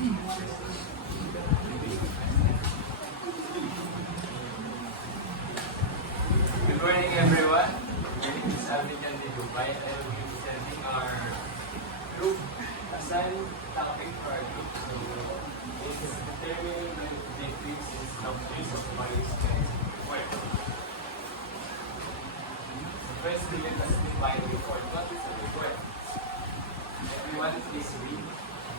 Good morning, everyone. My name is Abinjan Didupay. I will be presenting our group assigned topic for our group. So, it's determining the decrease in substance of bodies and report. So, first, we let us define report. What is a report? Everyone, please read.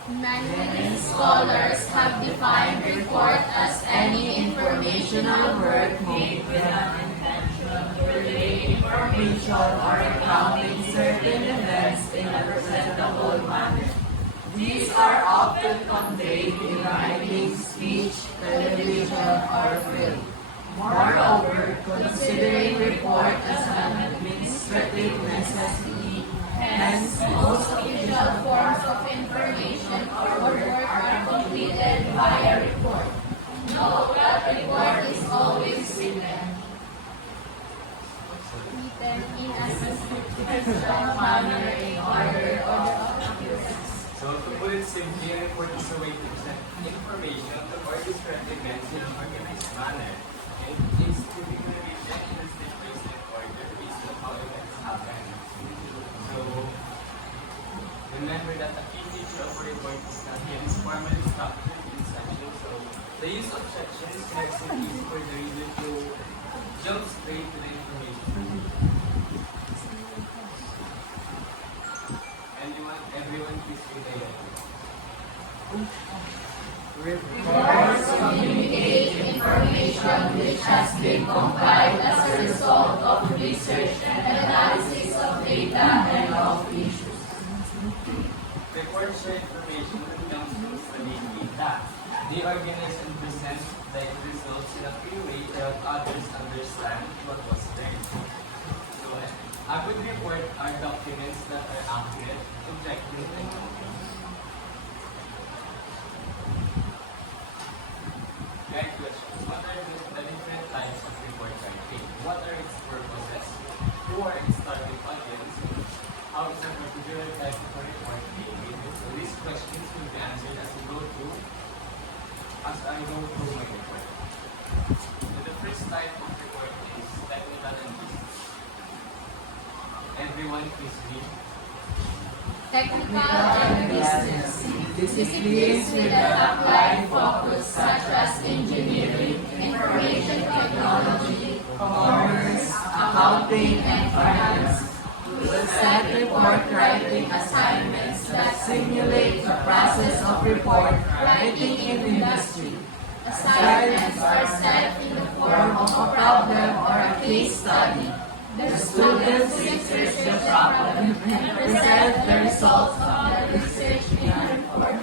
Many scholars have defined report as any informational work made with an intention to relay information or accounting certain events in a presentable manner. These are often conveyed in writing, speech, television, or film. Moreover, considering report as an administrative necessity, hence most official forms of information or work are completed via report. Note that report is always written in a systematic manner in order of accuracy. So, to put it simply, a report is a way to present information to orchestrate events in an organized manner. And it's typically written in a step-by-step order based on how events happen. So, remember that a key feature of a report is that it is formally structured in sections. So, the use of sections makes it easy for the reader to jump straight to the information. Everyone please read it. Reports communicate information which has been compiled as a result of research and analysis of data and of issues. Reports share information that comes from studying data. They organize and present the results in a clear way to help others understand what was learned. So, a good report are documents that are accurate, objective, and complete. Right question. What are the different types of report writing? What are its purposes? Who are its target audience? How is a particular type of report being written? So these questions will be answered as I go through my report. So the first type of report is technical and business. Everyone please read. Technical and business. Disciplines with an applied focus such as engineering, information technology, commerce, accounting, and finance will set report writing assignments that simulate the process of report writing in industry. Assignments are set in the form of a problem or a case study. The students research the problem and present the results of the research in a report.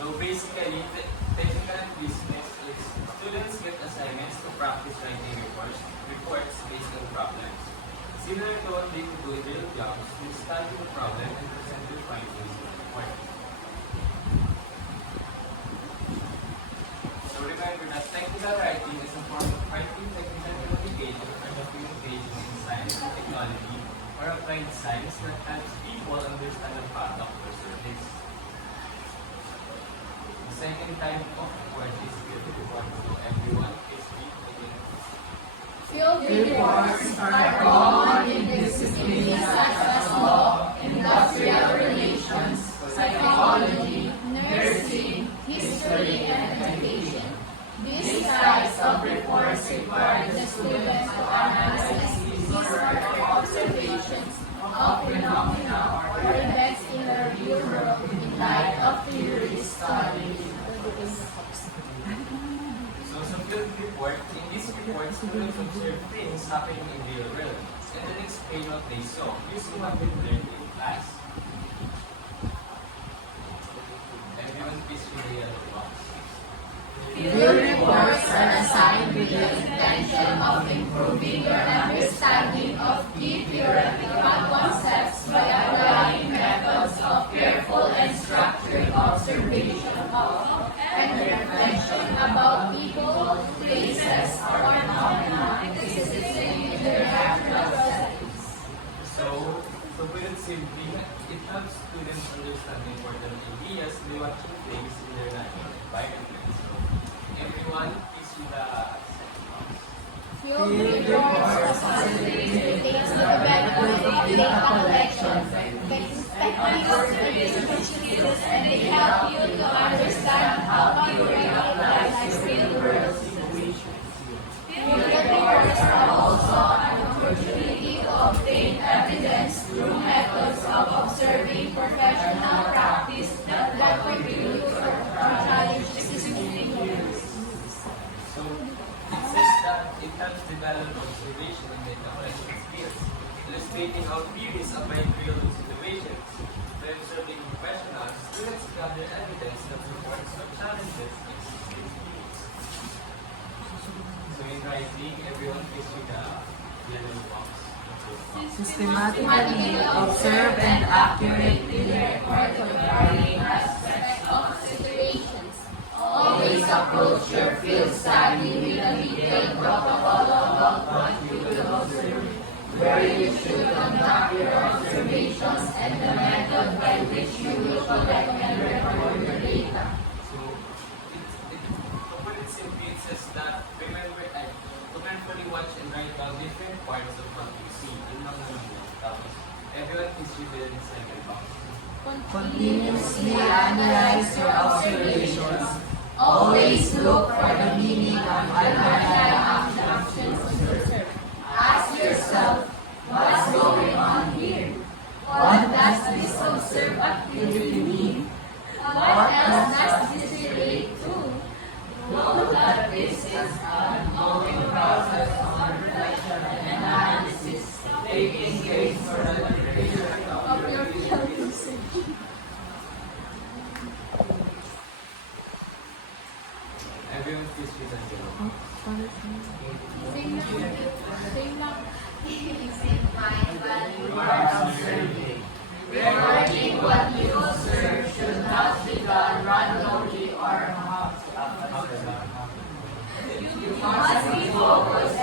So basically, technical and business is students get assignments to practice writing reports based on problems. Similar to what they do in their jobs, they study the problem and present their findings in the report. So remember that technical writing is a form of writing technical communication or documentation in science and technology or applied science that helps people understand a product or service. The second type of report is field report. So everyone please read again. Field reports are common in disciplines such as law, industrial relations, psychology, nursing, history, and education. These types of reports require the students to analyze historical observations of phenomena or events in the real world in light of theory studies. So some field report, in this report, students observe things happening in the real world and then explain what they saw using what they learned in class. Everyone please read the yellow box. Field reports are assigned with the intention of improving your understanding of key theoretical concepts by applying methods of careful and structured observation and reflection about people, places, or phenomena existing in their natural settings. So So put it simply, it helps students understand important ideas by watching things in their natural environment. So everyone, please see the Field reports facilitates the development of data collection, techniques to students, and they help you to understand how to realize real world situations. Field reports are also an opportunity to obtain evidence through methods of observing professional practice that contribute to challenge existing norms. So it says that it helps develop observation and data collection skills, illustrating how theories apply to real situations. By observing professionals, students gather evidence that supports or challenges existing theories. So in writing, everyone please read the yellow box. Systematically observe and accurately record the varying aspects of situations. Always approach your field study with a detailed protocol about what you will observe, where you should conduct your observations, and the method by which you will collect and record your data. So to put it simply, it says that to carefully watch and write down different parts of what you see. Yun lang naman yun. Tapos, everyone please read the second box. Continuously analyze your observations. Always look for the meaning of underlying actions observed. Ask yourself, what's going on here? What does this observed activity mean? What else does this relate to? Know that this is an ongoing process of reflection and analysis taking place for the duration of your field research. Everyone please read the yellow box. Same lang. Keep mind value are observing. Recording what you observe should not be done randomly or half. You must be focused